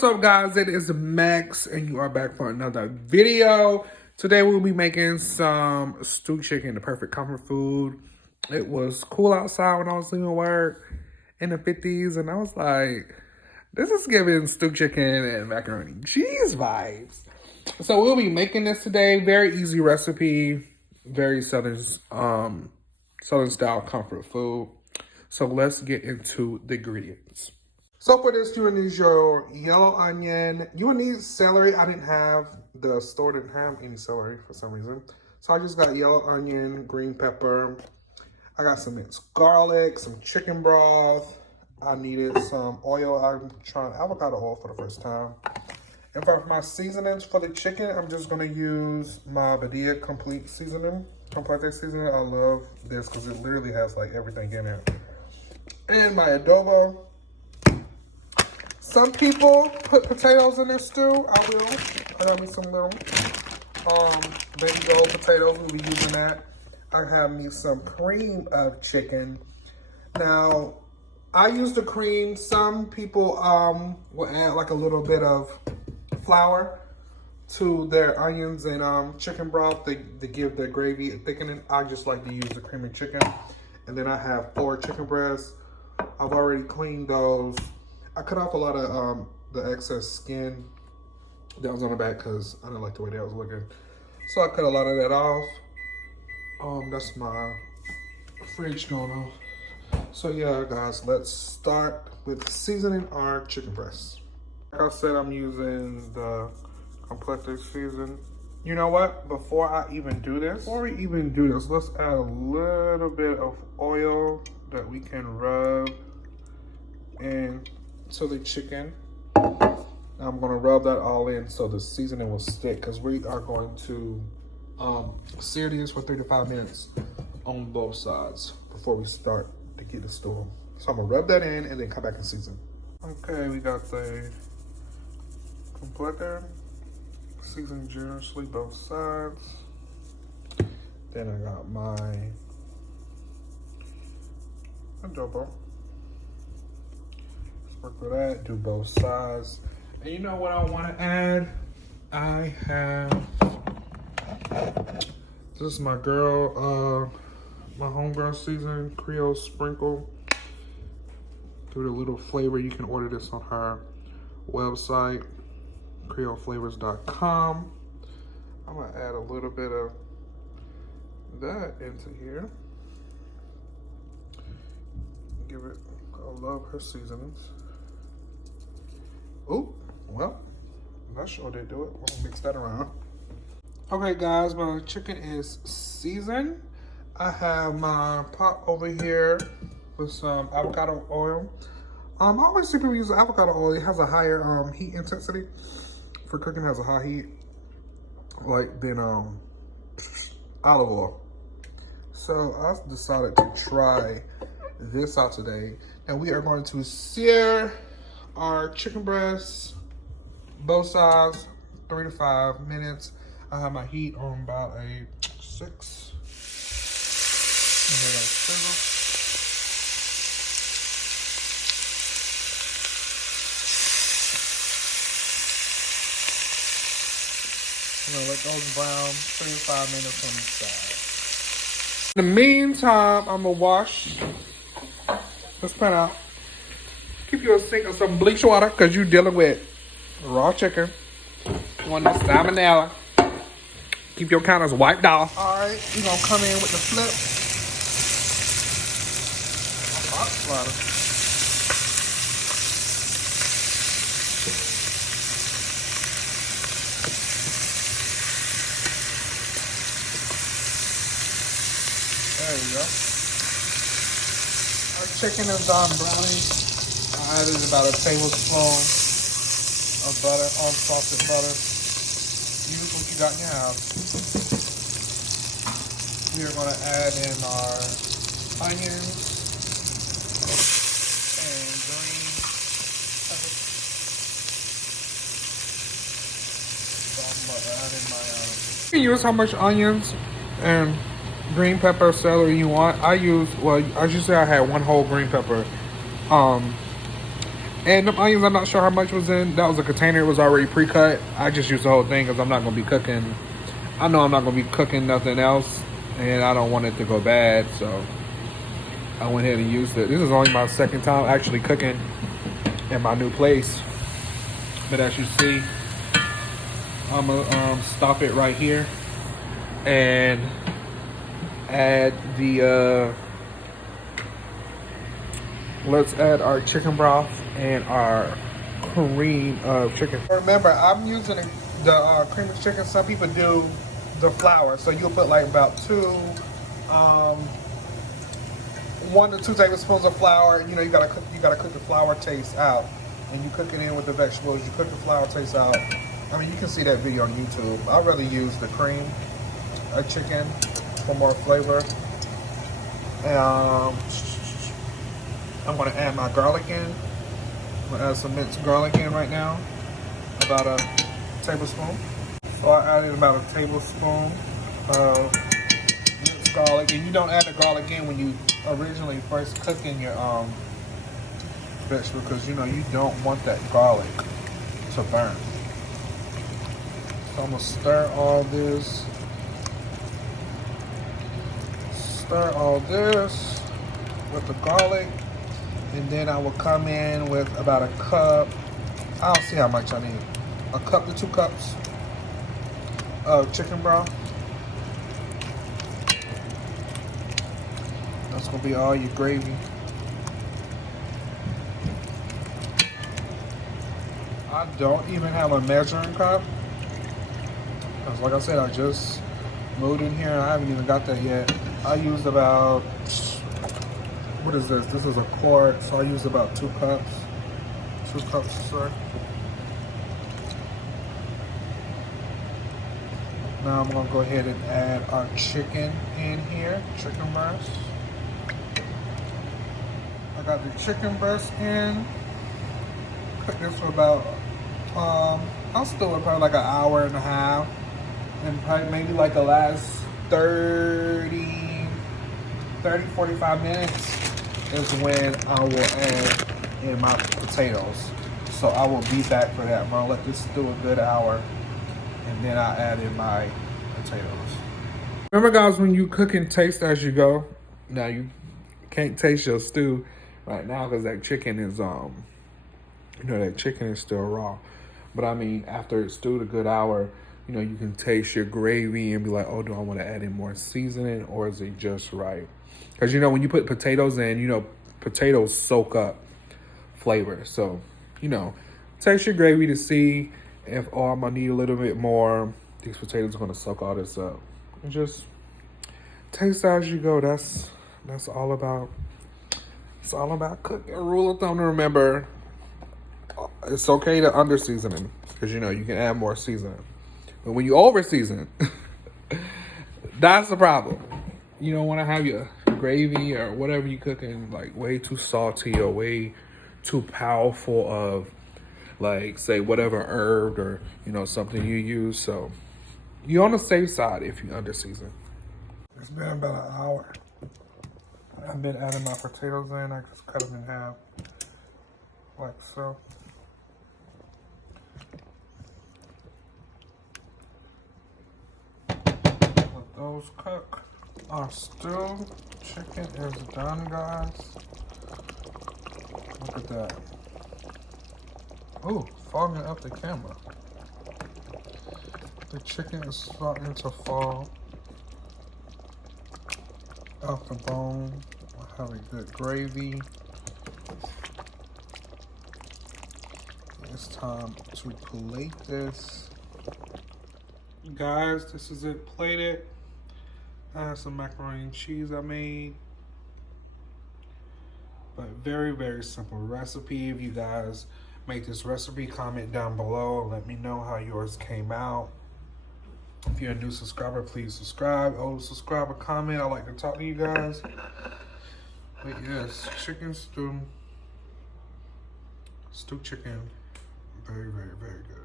What's up, guys? It is Max, and you are back for another video. Today we'll be making some stewed chicken, the perfect comfort food. It was cool outside when I was leaving work in the 50s, and I was like, this is giving stewed chicken and macaroni and cheese vibes. So we'll be making this today. Very easy recipe, very southern style comfort food. So let's get into the ingredients. So for this, you will need your yellow onion. You will need celery. The store didn't have any celery for some reason. So I just got yellow onion, green pepper. I got some minced garlic, some chicken broth. I needed some oil. I'm trying avocado oil for the first time. And for my seasonings for the chicken, I'm just gonna use my Badia Complete seasoning. Complete seasoning. I love this because it literally has like everything in it. And my adobo. Some people put potatoes in their stew. I will. I got me some little baby gold potatoes. We'll be using that. I have me some cream of chicken. Now, I use the cream. Some people will add like a little bit of flour to their onions and chicken broth. They give their gravy a thickening. I just like to use the cream of chicken. And then I have 4 chicken breasts. I've already cleaned those. I cut off a lot of the excess skin that was on the back because I didn't like the way that was looking. So I cut a lot of that off. That's my fridge going on. So yeah, guys, let's start with seasoning our chicken breasts. Like I said, I'm using the Complete season. You know what? Before we even do this, let's add a little bit of oil that we can rub in to the chicken. I'm gonna rub that all in so the seasoning will stick because we are going to sear these for 3 to 5 minutes on both sides before we start to get the stew. So I'm gonna rub that in and then come back and season. Okay, we got the Complete seasoned generously both sides. Then I got my adobo. Sprinkle that, do both sides. And you know what I want to add? I have, this is my girl, my homegirl season, Creole Sprinkle. Give it a little flavor. You can order this on her website, creoleflavors.com. I'm going to add a little bit of that into here. Give it, I love her seasonings. Oh, well, that sure did do it. We'll mix that around. Okay, guys, my chicken is seasoned. I have my pot over here with some avocado oil. I always see people use avocado oil. It has a higher heat intensity. For cooking, it has a high heat, like than olive oil. So I decided to try this out today. And we are going to sear our chicken breasts, both sides, 3 to 5 minutes. I have my heat on about a 6. And then I sizzle. I'm gonna let those brown 3 to 5 minutes on each side. In the meantime, I'm gonna wash this pan out. Keep you a sink of some bleach water because you're dealing with raw chicken. You want that salmonella. Keep your counters wiped off. Alright, we're gonna come in with the flip. Hot slider. There you go. Our chicken is done browning. I added about a tablespoon of butter, unsalted butter. Use what you got in your house. We are going to add in our onions and green peppers. So I'm going to add in my you can use how much onions and green pepper, celery you want. I should say I had 1 whole green pepper. And the onions, I'm not sure how much was in. That was a container. It was already pre-cut. I just used the whole thing because I'm not going to be cooking. I know I'm not going to be cooking nothing else. And I don't want it to go bad. So I went ahead and used it. This is only my second time actually cooking in my new place. But as you see, I'm going to stop it right here. And add the... let's add our chicken broth and our cream of chicken. Remember, I'm using the cream of chicken. Some people do the flour, so you'll put like about 1 to 2 tablespoons of flour. You know, you gotta cook the flour taste out, and you cook it in with the vegetables. You cook the flour taste out. I mean, you can see that video on YouTube. I'd rather use the cream of chicken for more flavor. I'm gonna add my garlic in. I'm gonna add some minced garlic in right now, about a tablespoon. So I added about a tablespoon of minced garlic, and you don't add the garlic in when you originally first cooking your vegetable, because you know you don't want that garlic to burn. So I'm gonna stir all this with the garlic. And then I will come in with about a cup. I don't see how much I need. A cup to 2 cups of chicken broth. That's gonna be all your gravy. I don't even have a measuring cup. Because like I said, I just moved in here and I haven't even got that yet. I used about... what is this? This is a quart, so I use about 2 cups. 2 cups, sorry. Now I'm gonna go ahead and add our chicken in here, chicken breast. I got the chicken breast in. Cook this for about, I'll stew it probably like an hour and a half. And probably maybe like the last 45 minutes is when I will add in my potatoes. So I will be back for that. I'm gonna let this stew a good hour, and then I'll add in my potatoes. Remember guys, when you cook and taste as you go. Now you can't taste your stew right now because that chicken is that chicken is still raw. But I mean, after it's stewed a good hour, you know, you can taste your gravy and be like, oh, do I want to add in more seasoning, or is it just right? Because, you know, when you put potatoes in, you know, potatoes soak up flavor. So, you know, taste your gravy to see if, oh, I'm going to need a little bit more. These potatoes are going to soak all this up. And just taste as you go. That's all about, it's all about cooking. A rule of thumb to remember, it's okay to under seasoning. Because, you know, you can add more seasoning. But when you over season, that's the problem. You don't want to have your gravy or whatever you cooking like way too salty or way too powerful of, like, say whatever herb or, you know, something you use. So you're on the safe side if you under season. It's been about an hour. I've been adding my potatoes in. I just cut them in half like so. Let those cook. Our stew chicken is done, guys. Look at that. Ooh, fogging up the camera. The chicken is starting to fall off the bone. I have a good gravy. It's time to plate this. Guys, this is it plated. I have some macaroni and cheese I made. But very, very simple recipe. If you guys make this recipe, comment down below. Let me know how yours came out. If you're a new subscriber, please subscribe. Old subscriber, comment. I like to talk to you guys. But yes, chicken stew. Stew chicken. Very, very, very good.